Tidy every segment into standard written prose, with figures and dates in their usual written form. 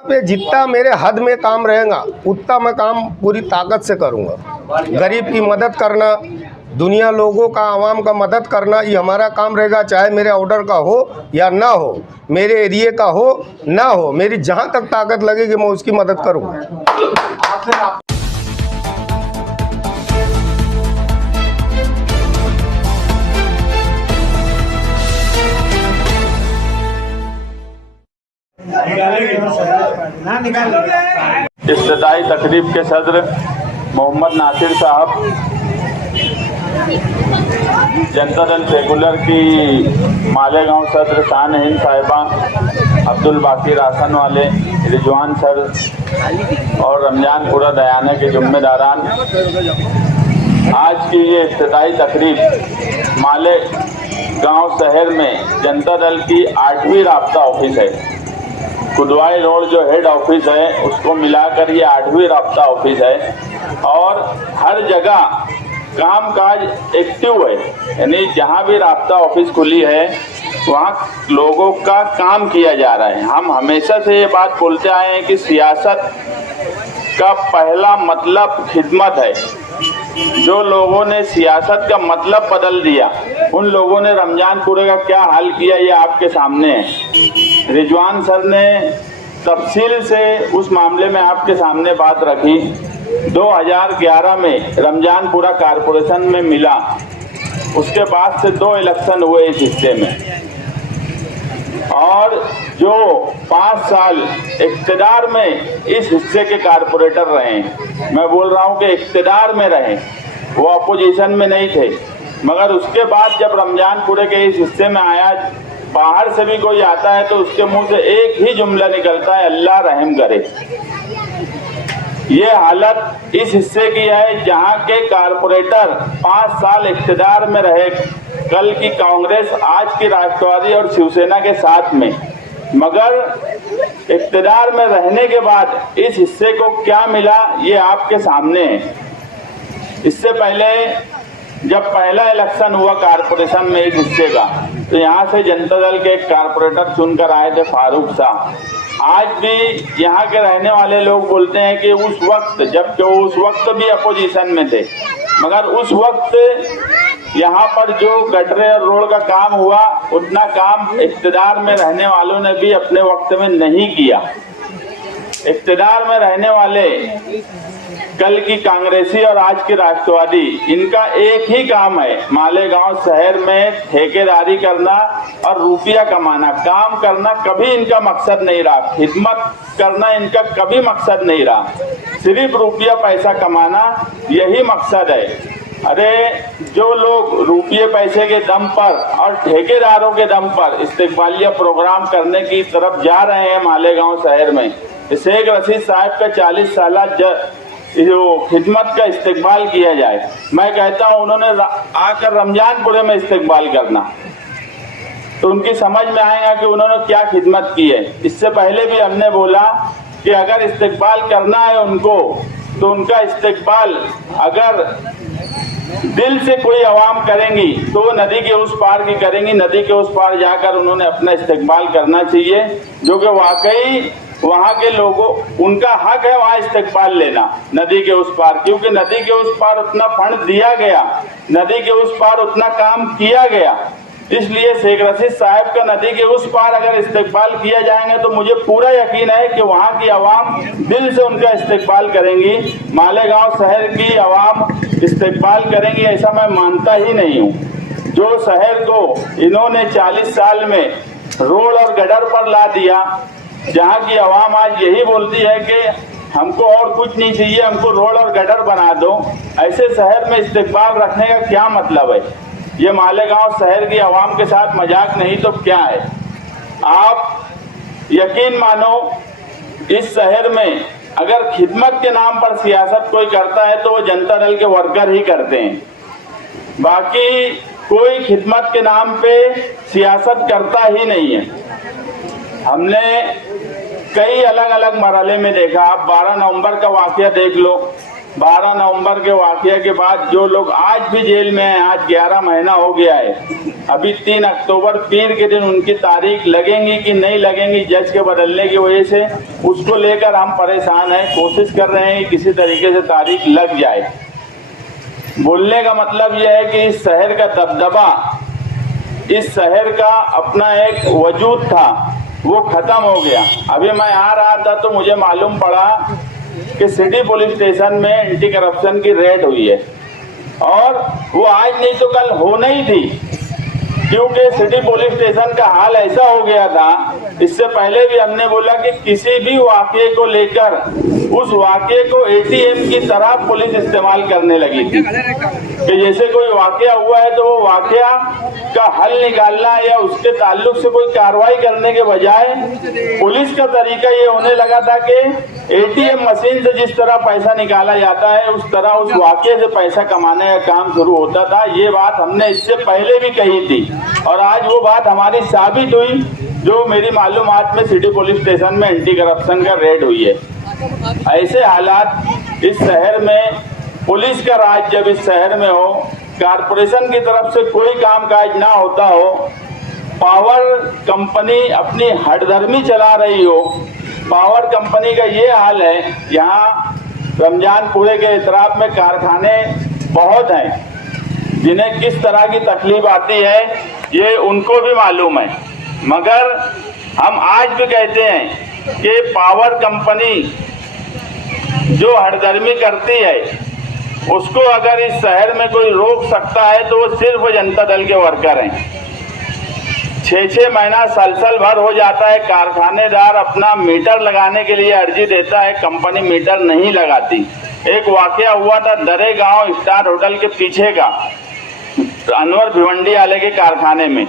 पे जितना मेरे हद में काम रहेगा उतना मैं काम पूरी ताकत से करूँगा। गरीब की मदद करना, दुनिया लोगों का, आवाम का मदद करना, ये हमारा काम रहेगा। चाहे मेरे ऑर्डर का हो या ना हो, मेरे एरिए का हो ना हो, मेरी जहाँ तक ताकत लगेगी मैं उसकी मदद करूँगा। इफ्तिताई तकरीब के सदर मोहम्मद नासिर साहब, जनता दल सेकुलर की मालेगांव सदर शान हिंद साहिबा, अब्दुल बाकी रासन वाले, रिजवान सर और रमजानपुरा दयाना के जिम्मेदारान, आज की ये इफ्तिताई तकरीब मालेगांव शहर में जनता दल की 8वीं राब्ता ऑफिस है। कुदवाई रोड जो हेड ऑफिस है उसको मिलाकर ये 8वीं राब्ता ऑफिस है और हर जगह कामकाज एक्टिव है। यानी जहाँ भी राब्ता ऑफिस खुली है वहाँ लोगों का काम किया जा रहा है। हम हमेशा से ये बात बोलते आए हैं कि सियासत का पहला मतलब खिदमत है। जो लोगों ने सियासत का मतलब बदल दिया उन लोगों ने रमजानपुरे का क्या हाल किया ये आपके सामने है। रिजवान सर ने तफसील से उस मामले में आपके सामने बात रखी। 2011 में रमजानपुरा कारपोरेशन में मिला, उसके बाद से 2 इलेक्शन हुए इस हिस्से में और जो 5 साल इख्तिदार में इस हिस्से के कारपोरेटर रहे, मैं बोल रहा हूँ कि इख्तिदार में रहे, वो अपोजिशन में नहीं थे। मगर उसके बाद जब रमजानपुरे के इस हिस्से में आया, बाहर से भी कोई आता है तो उसके मुंह से एक ही जुमला निकलता है, अल्लाह रहम करे। ये हालत इस हिस्से की है जहाँ के कारपोरेटर 5 साल इख्तिदार में रहे, कल की कांग्रेस, आज की राष्ट्रवादी और शिवसेना के साथ में, मगर इख्तिदार में रहने के बाद इस हिस्से को क्या मिला ये आपके सामने है। इससे पहले जब पहला इलेक्शन हुआ कारपोरेशन में इस हिस्से का, तो यहाँ से जनता दल के एक कारपोरेटर चुनकर आए थे, फारूक साहब। आज भी यहाँ के रहने वाले लोग बोलते हैं कि उस वक्त, जबकि वो उस वक्त भी अपोजिशन में थे, मगर उस वक्त यहाँ पर जो गटरे और रोड का काम हुआ उतना काम इख्तिदार में रहने वालों ने भी अपने वक्त में नहीं किया। इख्तिदार में रहने वाले कल की कांग्रेसी और आज की राष्ट्रवादी, इनका एक ही काम है, मालेगांव शहर में ठेकेदारी करना और रुपया कमाना। काम करना कभी इनका मकसद नहीं रहा, खिदमत करना इनका कभी मकसद नहीं रहा, सिर्फ रुपया पैसा कमाना यही मकसद है। अरे जो लोग रुपये पैसे के दम पर और ठेकेदारों के दम पर इस्तिकबालिया प्रोग्राम करने की तरफ जा रहे हैं मालेगांव शहर में, शेख रशीद साहब का 40 साल जो खिदमत का इस्तिकबाल किया जाए, मैं कहता हूं उन्होंने आकर रमजानपुरे में इस्तिकबाल करना तो उनकी समझ में आएगा कि उन्होंने क्या खिदमत की है। इससे पहले भी हमने बोला कि अगर इस्तिकबाल करना है उनको, तो उनका इस्तिकबाल अगर दिल से कोई आवाम करेंगी तो वो नदी के उस पार की करेंगी। नदी के उस पार जाकर उन्होंने अपना इस्तिकबाल करना चाहिए, जो कि वाकई वहाँ के लोगों, उनका हक है वहाँ इस्तिकबाल लेना नदी के उस पार, क्योंकि नदी के उस पार उतना फंड दिया गया, नदी के उस पार उतना काम किया गया। इसलिए शेख रशीद साहब का नदी के उस पार अगर इस्तिकबाल किया जाएंगे तो मुझे पूरा यकीन है कि वहाँ की आवाम दिल से उनका इस्तिकबाल करेंगी। मालेगांव शहर की आवाम इस्तिकबाल करेंगी ऐसा मैं मानता ही नहीं हूँ। जो शहर को इन्होंने 40 साल में रोड और गटर पर ला दिया, जहाँ की आवाम आज यही बोलती है कि हमको और कुछ नहीं चाहिए, हमको रोड और गटर बना दो, ऐसे शहर में इस्तिकबाल रखने का क्या मतलब है? ये मालेगांव शहर की आवाम के साथ मजाक नहीं तो क्या है? आप यकीन मानो, इस शहर में अगर खिदमत के नाम पर सियासत कोई करता है तो वो जनता दल के वर्कर ही करते हैं, बाकी कोई खिदमत के नाम पे सियासत करता ही नहीं है। हमने कई अलग अलग मरहले में देखा। आप 12 नवंबर का वाकया देख लो, 12 नवंबर के वाकये के बाद जो लोग आज भी जेल में हैं, आज 11 महीना हो गया है, अभी 3 अक्टूबर पीर के दिन उनकी तारीख लगेंगी कि नहीं लगेंगी जज के बदलने की वजह से, उसको लेकर हम परेशान हैं। कोशिश कर रहे हैं कि किसी तरीके से तारीख लग जाए। बोलने का मतलब यह है कि इस शहर का दबदबा, इस शहर का अपना एक वजूद था, वो खत्म हो गया। अभी मैं आ रहा था तो मुझे मालूम पड़ा कि सिटी पुलिस स्टेशन में एंटी करप्शन की रेड हुई है, और वो आज नहीं तो कल होना ही थी, क्योंकि सिटी पुलिस स्टेशन का हाल ऐसा हो गया था। इससे पहले भी हमने बोला कि किसी भी वाकये को लेकर उस वाकये को एटीएम की तरह पुलिस इस्तेमाल करने लगी थी कि जैसे कोई वाकया हुआ है तो वो वाकया का हल निकालना या उसके ताल्लुक से कोई कार्रवाई करने के बजाय पुलिस का तरीका ये होने लगा था कि एटीएम मशीन से जिस तरह पैसा निकाला जाता है उस तरह उस वाकये से पैसा कमाने का काम शुरू होता था। ये बात हमने इससे पहले भी कही थी और आज वो बात हमारी साबित हुई, जो मेरी मालूमात में सिटी पुलिस स्टेशन में एंटी करप्शन का रेड हुई है। ऐसे हालात इस शहर में, पुलिस का राज जब इस शहर में हो, कारपोरेशन की तरफ से कोई कामकाज ना होता हो, पावर कंपनी अपनी हठधर्मी चला रही हो, पावर कंपनी का ये हाल है। यहाँ रमजानपुरे के इतराफ में कारखाने बहुत हैं, जिन्हें किस तरह की तकलीफ आती है ये उनको भी मालूम है, मगर हम आज भी कहते हैं कि पावर कंपनी जो हठधर्मी करती है उसको अगर इस शहर में कोई रोक सकता है तो वो सिर्फ जनता दल के वर्कर हैं। 6-6 महीना साल भर हो जाता है, कारखानेदार अपना मीटर लगाने के लिए अर्जी देता है, कंपनी मीटर नहीं लगाती। एक वाकया हुआ था दरे गांव स्टार होटल के पीछे का, अनवर भिवंडी वाले के कारखाने में,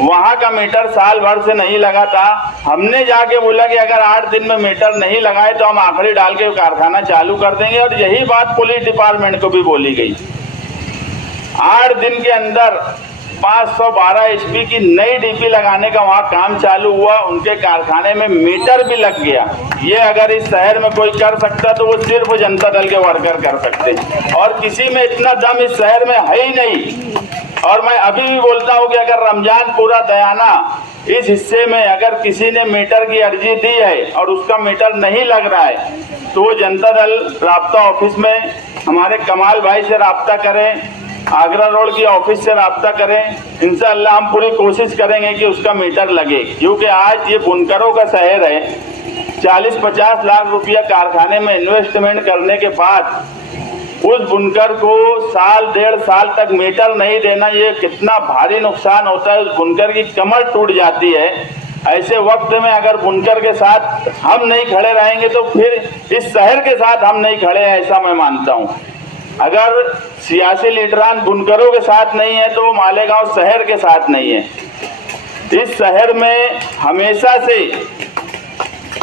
वहां का मीटर साल भर से नहीं लगा था। हमने जाके बोला कि अगर 8 दिन में मीटर नहीं लगाए तो हम आखिरी डाल के कारखाना चालू कर देंगे, और यही बात पुलिस डिपार्टमेंट को भी बोली गई। 8 दिन के अंदर 512 HP की नई डीपी लगाने का वहां काम चालू हुआ, उनके कारखाने में मीटर भी लग गया। ये अगर इस शहर में कोई कर सकता तो वो सिर्फ जनता दल के वर्कर कर सकते, और किसी में इतना दम इस शहर में है ही नहीं। और मैं अभी भी बोलता हूं कि अगर रमजानपुरा दयाना इस हिस्से में अगर किसी ने मीटर की अर्जी दी है और उसका मीटर नहीं लग रहा है तो वो जनता दल राब्ता ऑफिस में हमारे कमाल भाई से राब्ता करें, आगरा रोड की ऑफिस से राब्ता करें। इंशाअल्लाह हम पूरी कोशिश करेंगे कि उसका मीटर लगे, क्योंकि आज ये बुनकरों का शहर है। 40-50 लाख रुपया कारखाने में इन्वेस्टमेंट करने के बाद उस बुनकर को साल 1.5 साल तक मीटर नहीं देना, ये कितना भारी नुकसान होता है। उस बुनकर की कमर टूट जाती है। ऐसे वक्त में अगर बुनकर के साथ हम नहीं खड़े रहेंगे तो फिर इस शहर के साथ हम नहीं खड़े हैं, ऐसा मैं मानता हूँ। अगर सियासी लीडरान बुनकरों के साथ नहीं है तो मालेगांव शहर के साथ नहीं है। इस शहर में हमेशा से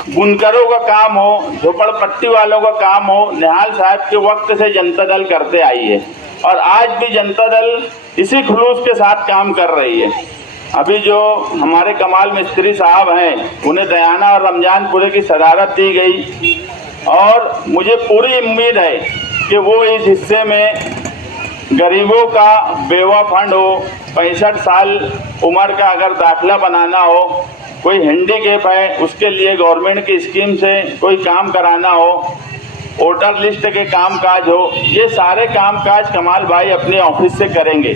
बुनकरों का काम हो, झोपड़पट्टी वालों का काम हो, निहाल साहब के वक्त से जनता दल करते आई है, और आज भी जनता दल इसी खुलूस के साथ काम कर रही है। अभी जो हमारे कमाल मिस्त्री साहब हैं उन्हें दयाना और रमजानपुरे की सदारत दी गई, और मुझे पूरी उम्मीद है कि वो इस हिस्से में गरीबों का बेवा फंड हो, 65 साल उम्र का अगर दाखिला बनाना हो, कोई हैंडीकैप है उसके लिए गवर्नमेंट की स्कीम से कोई काम कराना हो, वोटर लिस्ट के कामकाज हो, ये सारे कामकाज कमाल भाई अपने ऑफिस से करेंगे।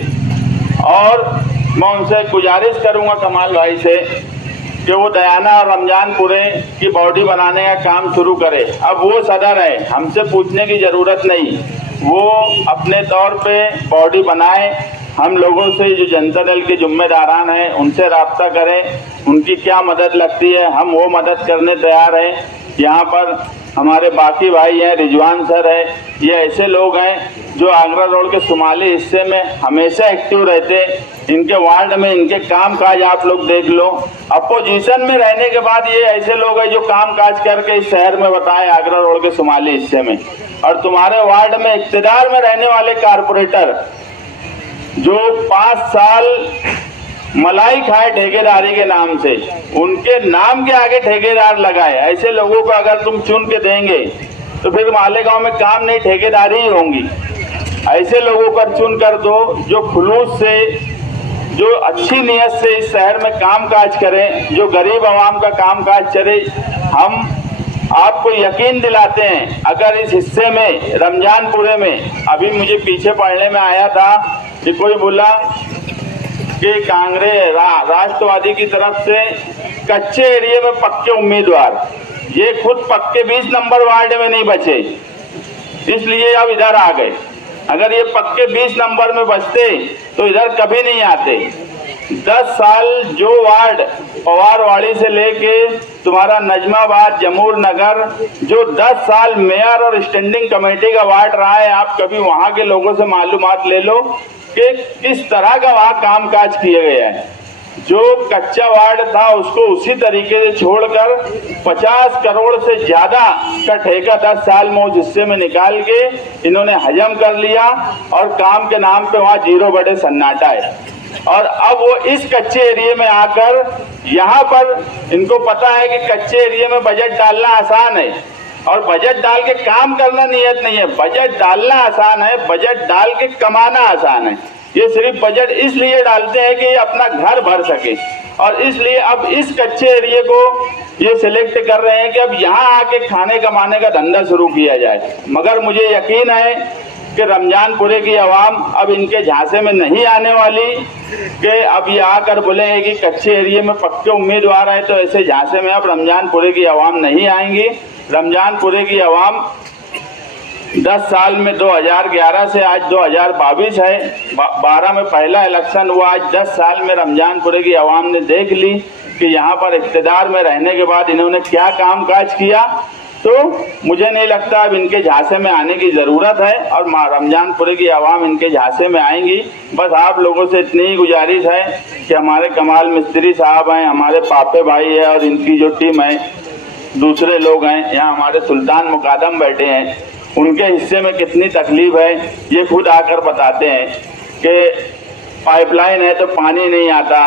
और मैं उनसे गुजारिश करूंगा कमाल भाई से कि वो दयाना और रमजानपुरे की बॉडी बनाने का काम शुरू करे। अब वो सदर है, हमसे पूछने की ज़रूरत नहीं, वो अपने तौर पे बॉडी बनाए। हम लोगों से जो जनता दल के जिम्मेदारान हैं उनसे राब्ता करें, उनकी क्या मदद लगती है हम वो मदद करने तैयार हैं। यहाँ पर हमारे बाकी भाई हैं, रिजवान सर है, ये ऐसे लोग हैं जो आगरा रोड के शुमाली हिस्से में हमेशा एक्टिव रहते हैं। इनके वार्ड में इनके काम काज आप लोग देख लो। अपोजिशन में रहने के बाद ये ऐसे लोग हैं जो काम काज करके इस शहर में बताए आगरा रोड के शुमाली हिस्से में। और तुम्हारे वार्ड में इक़्तिदार में रहने वाले कारपोरेटर जो 5 साल मलाई खाए ठेकेदारी के नाम से, उनके नाम के आगे ठेकेदार लगाए, ऐसे लोगों को अगर तुम चुन के देंगे तो फिर मालेगांव में काम नहीं, ठेकेदारी ही होंगी। ऐसे लोगों को चुन कर दो जो खुलूस से, जो अच्छी नीयत से इस शहर में काम काज करें, जो गरीब आवाम का काम काज चले। हम आपको यकीन दिलाते हैं, अगर इस हिस्से में रमजानपुरे में, अभी मुझे पीछे पढ़ने में आया था कि कोई बोला कि कांग्रेस राष्ट्रवादी की तरफ से कच्चे एरिया में पक्के उम्मीदवार, ये खुद पक्के 20 नंबर वार्ड में नहीं बचे, इसलिए अब इधर आ गए। अगर ये पक्के 20 नंबर में बचते तो इधर कभी नहीं आते। 10 साल जो वार्ड पवारवाड़ी से लेके तुम्हारा नजमाबाद, जमूर नगर, जो 10 साल मेयर और स्टैंडिंग कमेटी का वार्ड रहा है, आप कभी वहां के लोगों से मालूमात ले लो कि किस तरह का वहां कामकाज किया गया है। जो कच्चा वार्ड था उसको उसी तरीके से छोड़कर 50 करोड़ से ज्यादा का ठेका 10 साल में उस हिस्से में निकाल के इन्होंने हजम कर लिया और काम के नाम पे वहां 0 बटे सन्नाटा है। और अब वो इस कच्चे एरिया में आकर यहाँ पर इनको पता है कि कच्चे एरिया में बजट डालना आसान है और बजट डाल के काम करना नियत नहीं है। बजट डालना आसान है, बजट डाल के कमाना आसान है। ये सिर्फ बजट इसलिए डालते हैं कि ये अपना घर भर सके, और इसलिए अब इस कच्चे एरिया को ये सिलेक्ट कर रहे हैं कि अब यहाँ आके खाने कमाने का धंधा शुरू किया जाए। मगर मुझे यकीन है कि रमजानपुरे की आवाम अब इनके झांसे में नहीं आने वाली कि अब ये आकर बोलेंगे कि कच्चे एरिया में पक्के उम्मीदवार है, तो ऐसे झांसे में अब रमजानपुरे की आवाम नहीं आएंगी। रमजानपुरे की आवाम 10 साल में 2011 से आज 2022 है, 12 में पहला इलेक्शन हुआ। आज 10 साल में रमजानपुरे की आवाम ने देख ली कि यहाँ पर इख्तिदार में रहने के बाद इन्होंने क्या कामकाज किया। तो मुझे नहीं लगता अब इनके झांसे में आने की ज़रूरत है और रमजानपुरे की आवाम इनके झांसे में आएंगी। बस आप लोगों से इतनी ही गुजारिश है कि हमारे कमाल मिस्त्री साहब हैं, हमारे पापे भाई है और इनकी जो टीम है, दूसरे लोग हैं, यहाँ हमारे सुल्तान मुकादम बैठे हैं, उनके हिस्से में कितनी तकलीफ है ये खुद आकर बताते हैं कि पाइपलाइन है तो पानी नहीं आता,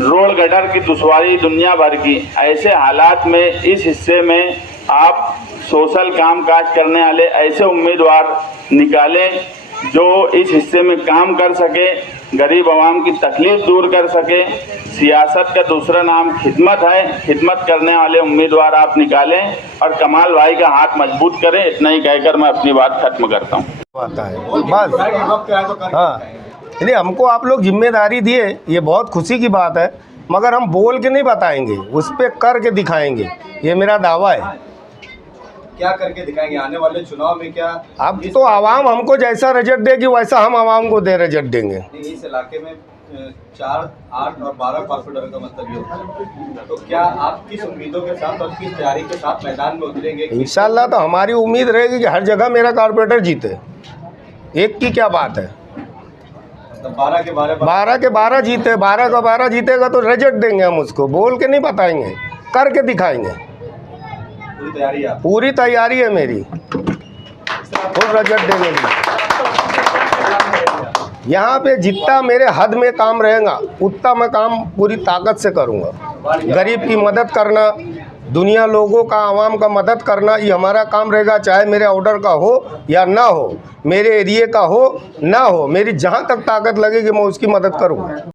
रोड गटर की दुश्वारी दुनिया भर की। ऐसे हालात में इस हिस्से में आप सोशल कामकाज करने वाले ऐसे उम्मीदवार निकालें जो इस हिस्से में काम कर सके, गरीब आवाम की तकलीफ दूर कर सके। सियासत का दूसरा नाम खिदमत है, खिदमत करने वाले उम्मीदवार आप निकालें और कमाल भाई का हाथ मजबूत करें। इतना ही कहकर मैं अपनी बात खत्म करता हूँ। आता है बस। हाँ, नहीं, हमको आप लोग जिम्मेदारी दिए, ये बहुत खुशी की बात है, मगर हम बोल के नहीं बताएंगे, उस पर करके दिखाएंगे, ये मेरा दावा है। क्या करके दिखाएंगे आने वाले चुनाव में? क्या अब तो आवाम हमको जैसा रिजल्ट देगी वैसा हम आवाम को दे रिजल्ट देंगे। इस इलाके में 4, 8 और 12 कॉर्पोरेटर का मतलब ये होता है, तो क्या आप किस उम्मीदों के साथ और किस तैयारी के साथ मैदान में उतरेंगे? इंशाल्लाह तो हमारी उम्मीद रहेगी कि हर जगह मेरा कॉर्पोरेटर जीते। एक की क्या बात है, 12 के 12 जीते, 12 का 12 जीतेगा तो रिजल्ट देंगे हम उसको, बोल के नहीं बताएंगे, करके दिखाएंगे। पूरी तैयारी है मेरी, फुल रिजल्ट देने के लिए। यहाँ पे जितना मेरे हद में काम रहेगा उतना मैं काम पूरी ताकत से करूँगा। गरीब की मदद करना, दुनिया लोगों का, आवाम का मदद करना, ये हमारा काम रहेगा। चाहे मेरे ऑर्डर का हो या ना हो, मेरे एरिया का हो ना हो, मेरी जहाँ तक ताकत लगेगी मैं उसकी मदद करूँगा।